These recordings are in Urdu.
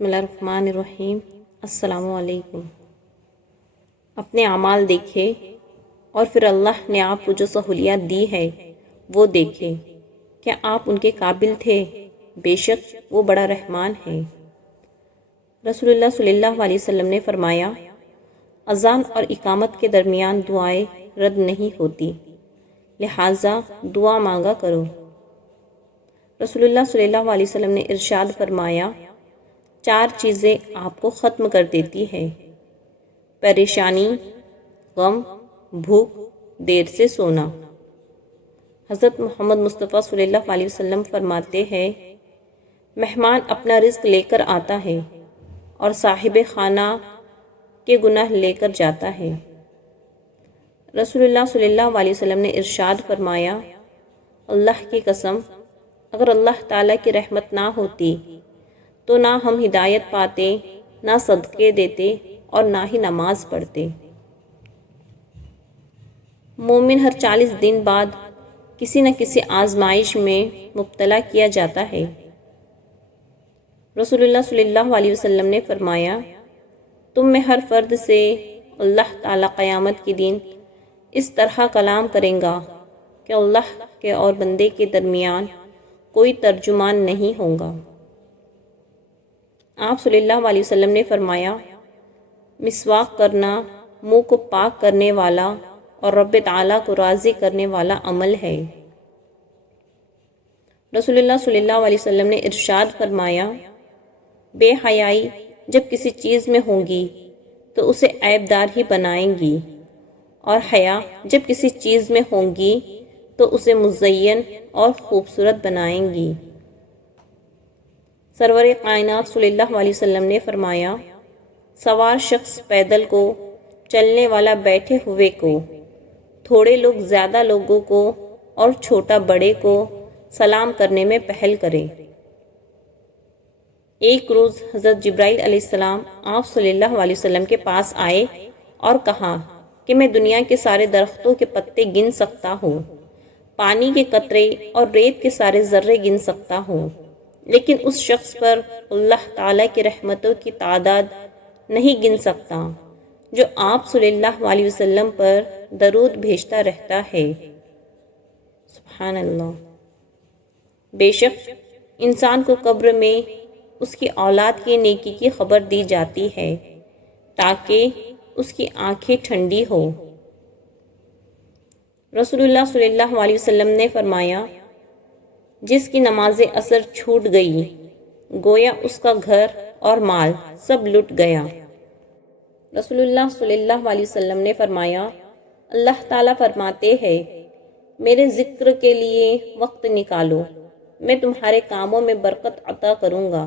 بسم اللہ الرحمن الرحیم۔ السلام علیکم۔ اپنے اعمال دیکھے اور پھر اللہ نے آپ کو جو سہولیات دی ہے وہ دیکھے۔ کیا آپ ان کے قابل تھے؟ بے شک وہ بڑا رحمان ہے۔ رسول اللہ صلی اللہ علیہ وسلم نے فرمایا، اذان اور اقامت کے درمیان دعائیں رد نہیں ہوتی، لہٰذا دعا مانگا کرو۔ رسول اللہ صلی اللہ علیہ وسلم نے ارشاد فرمایا، 4 چیزیں آپ کو ختم کر دیتی ہے: پریشانی، غم، بھوک، دیر سے سونا۔ حضرت محمد مصطفیٰ صلی اللہ علیہ وسلم فرماتے ہیں، مہمان اپنا رزق لے کر آتا ہے اور صاحب خانہ کے گناہ لے کر جاتا ہے۔ رسول اللہ صلی اللہ علیہ وسلم نے ارشاد فرمایا، اللہ کی قسم، اگر اللہ تعالیٰ کی رحمت نہ ہوتی تو نہ ہم ہدایت پاتے، نہ صدقے دیتے اور نہ ہی نماز پڑھتے۔ مومن ہر 40 دن بعد کسی نہ کسی آزمائش میں مبتلا کیا جاتا ہے۔ رسول اللہ صلی اللہ علیہ وسلم نے فرمایا، تم میں ہر فرد سے اللہ تعالیٰ قیامت کے دن اس طرح کلام کریں گا کہ اللہ کے اور بندے کے درمیان کوئی ترجمان نہیں ہوگا۔ آپ صلی اللہ علیہ وسلم نے فرمایا، مسواک کرنا منہ کو پاک کرنے والا اور رب تعالیٰ کو راضی کرنے والا عمل ہے۔ رسول اللہ صلی اللہ علیہ وسلم نے ارشاد فرمایا، بے حیائی جب کسی چیز میں ہوگی تو اسے عیب دار ہی بنائیں گی، اور حیا جب کسی چیز میں ہوگی تو اسے مزین اور خوبصورت بنائیں گی۔ سرور کائنات صلی اللہ علیہ وسلم نے فرمایا، سوار شخص پیدل کو، چلنے والا بیٹھے ہوئے کو، تھوڑے لوگ زیادہ لوگوں کو اور چھوٹا بڑے کو سلام کرنے میں پہل کرے۔ ایک روز حضرت جبرائیل علیہ السلام آپ صلی اللہ علیہ وسلم کے پاس آئے اور کہا کہ میں دنیا کے سارے درختوں کے پتے گن سکتا ہوں، پانی کے قطرے اور ریت کے سارے ذرے گن سکتا ہوں، لیکن اس شخص پر اللہ تعالیٰ کی رحمتوں کی تعداد نہیں گن سکتا جو آپ صلی اللہ علیہ وسلم پر درود بھیجتا رہتا ہے۔ سبحان اللہ۔ بے شک انسان کو قبر میں اس کی اولاد کی نیکی کی خبر دی جاتی ہے تاکہ اس کی آنکھیں ٹھنڈی ہو۔ رسول اللہ صلی اللہ علیہ وسلم نے فرمایا، جس کی نماز عصر چھوٹ گئی گویا اس کا گھر اور مال سب لٹ گیا۔ رسول اللہ صلی اللہ علیہ وسلم نے فرمایا، اللہ تعالیٰ فرماتے ہیں، میرے ذکر کے لیے وقت نکالو، میں تمہارے کاموں میں برکت عطا کروں گا،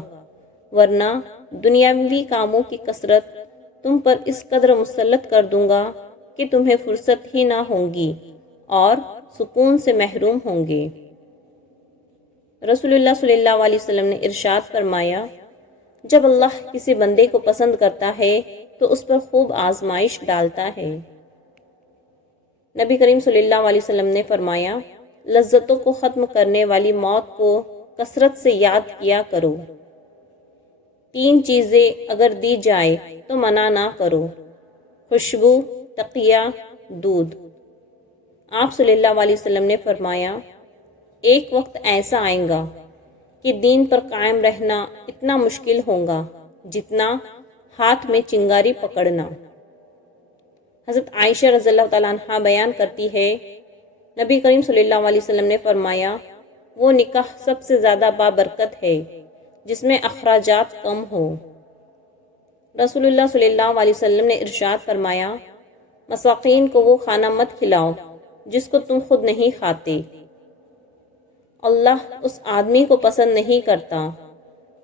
ورنہ دنیاوی کاموں کی کثرت تم پر اس قدر مسلط کر دوں گا کہ تمہیں فرصت ہی نہ ہوگی اور سکون سے محروم ہوں گے۔ رسول اللہ صلی اللہ علیہ وسلم نے ارشاد فرمایا، جب اللہ کسی بندے کو پسند کرتا ہے تو اس پر خوب آزمائش ڈالتا ہے۔ نبی کریم صلی اللہ علیہ وسلم نے فرمایا، لذتوں کو ختم کرنے والی موت کو کثرت سے یاد کیا کرو۔ 3 چیزیں اگر دی جائے تو منع نہ کرو: خوشبو، تقیہ، دودھ۔ آپ صلی اللہ علیہ وسلم نے فرمایا، ایک وقت ایسا آئے گا کہ دین پر قائم رہنا اتنا مشکل ہوگا جتنا ہاتھ میں چنگاری پکڑنا۔ حضرت عائشہ رضی اللہ تعالیٰ عنہ بیان کرتی ہے، نبی کریم صلی اللہ علیہ وسلم نے فرمایا، وہ نکاح سب سے زیادہ بابرکت ہے جس میں اخراجات کم ہو۔ رسول اللہ صلی اللہ علیہ وسلم نے ارشاد فرمایا، مساکین کو وہ کھانا مت کھلاؤ جس کو تم خود نہیں کھاتے۔ اللہ اس آدمی کو پسند نہیں کرتا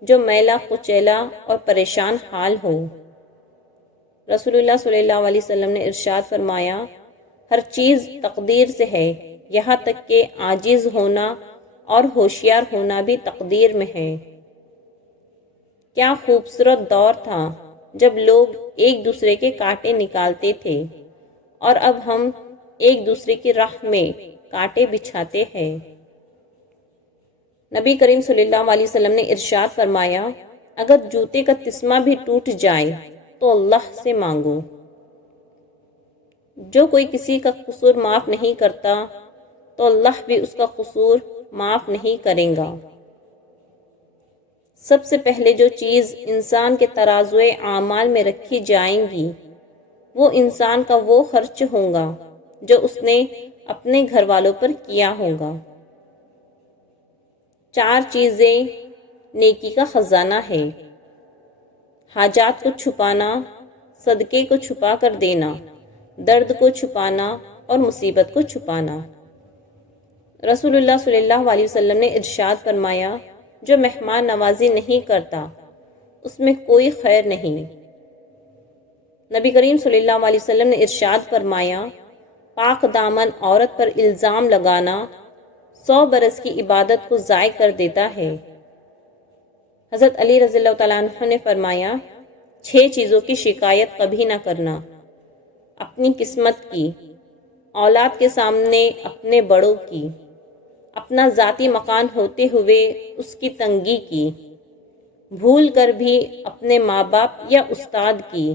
جو میلا کچیلا اور پریشان حال ہو۔ رسول اللہ صلی اللہ علیہ وسلم نے ارشاد فرمایا، ہر چیز تقدیر سے ہے، یہاں تک کہ عاجز ہونا اور ہوشیار ہونا بھی تقدیر میں ہے۔ کیا خوبصورت دور تھا جب لوگ ایک دوسرے کے کانٹے نکالتے تھے، اور اب ہم ایک دوسرے کی راہ میں کانٹے بچھاتے ہیں۔ نبی کریم صلی اللہ علیہ وسلم نے ارشاد فرمایا، اگر جوتے کا تسمہ بھی ٹوٹ جائے تو اللہ سے مانگو۔ جو کوئی کسی کا قصور معاف نہیں کرتا تو اللہ بھی اس کا قصور معاف نہیں کرے گا۔ سب سے پہلے جو چیز انسان کے ترازوئے اعمال میں رکھی جائیں گی وہ انسان کا وہ خرچ ہوگا جو اس نے اپنے گھر والوں پر کیا ہوگا۔ 4 چیزیں نیکی کا خزانہ ہے: حاجات کو چھپانا، صدقے کو چھپا کر دینا، درد کو چھپانا اور مصیبت کو چھپانا۔ رسول اللہ صلی اللہ علیہ وسلم نے ارشاد فرمایا، جو مہمان نوازی نہیں کرتا اس میں کوئی خیر نہیں۔ نبی کریم صلی اللہ علیہ وسلم نے ارشاد فرمایا، پاک دامن عورت پر الزام لگانا 100 برس کی عبادت کو ضائع کر دیتا ہے۔ حضرت علی رضی اللہ تعالیٰ عنہ نے فرمایا، 6 چیزوں کی شکایت کبھی نہ کرنا: اپنی قسمت کی، اولاد کے سامنے اپنے بڑوں کی، اپنا ذاتی مکان ہوتے ہوئے اس کی تنگی کی، بھول کر بھی اپنے ماں باپ یا استاد کی،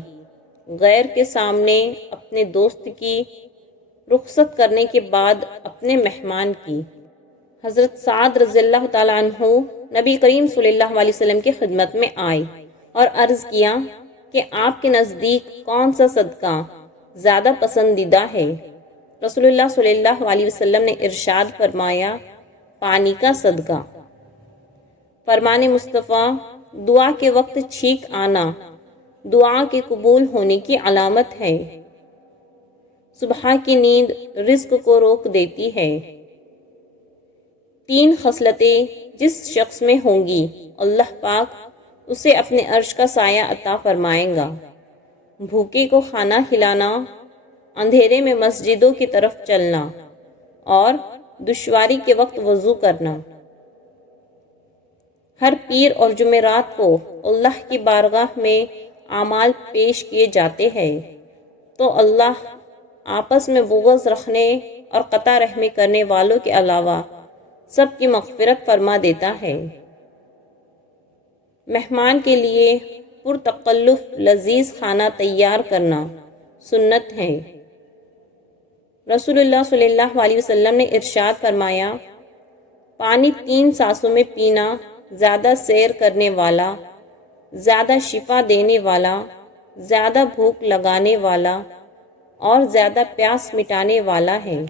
غیر کے سامنے اپنے دوست کی، رخصت کرنے کے بعد اپنے مہمان کی۔ حضرت سعد رضی اللہ تعالیٰ عنہ نبی کریم صلی اللہ علیہ وسلم کی خدمت میں آئے اور عرض کیا کہ آپ کے نزدیک کون سا صدقہ زیادہ پسندیدہ ہے؟ رسول اللہ صلی اللہ علیہ وسلم نے ارشاد فرمایا، پانی کا صدقہ۔ فرمان مصطفیٰ، دعا کے وقت چھینک آنا دعا کے قبول ہونے کی علامت ہے۔ صبح کی نیند رزق کو روک دیتی ہے۔ 3 خصلتیں جس شخص میں ہوں گی اللہ پاک اسے اپنے عرش کا سایہ عطا فرمائے گا: بھوکے کو کھانا کھلانا، اندھیرے میں مسجدوں کی طرف چلنا اور دشواری کے وقت وضو کرنا۔ ہر پیر اور جمعرات کو اللہ کی بارگاہ میں اعمال پیش کیے جاتے ہیں تو اللہ آپس میں بغض رکھنے اور قطع رحمی کرنے والوں کے علاوہ سب کی مغفرت فرما دیتا ہے۔ مہمان کے لیے پرتکلف لذیذ کھانا تیار کرنا سنت ہے۔ رسول اللہ صلی اللہ علیہ وسلم نے ارشاد فرمایا، پانی 3 سانسوں میں پینا زیادہ سیر کرنے والا، زیادہ شفا دینے والا، زیادہ بھوک لگانے والا اور زیادہ پیاس مٹانے والا ہے۔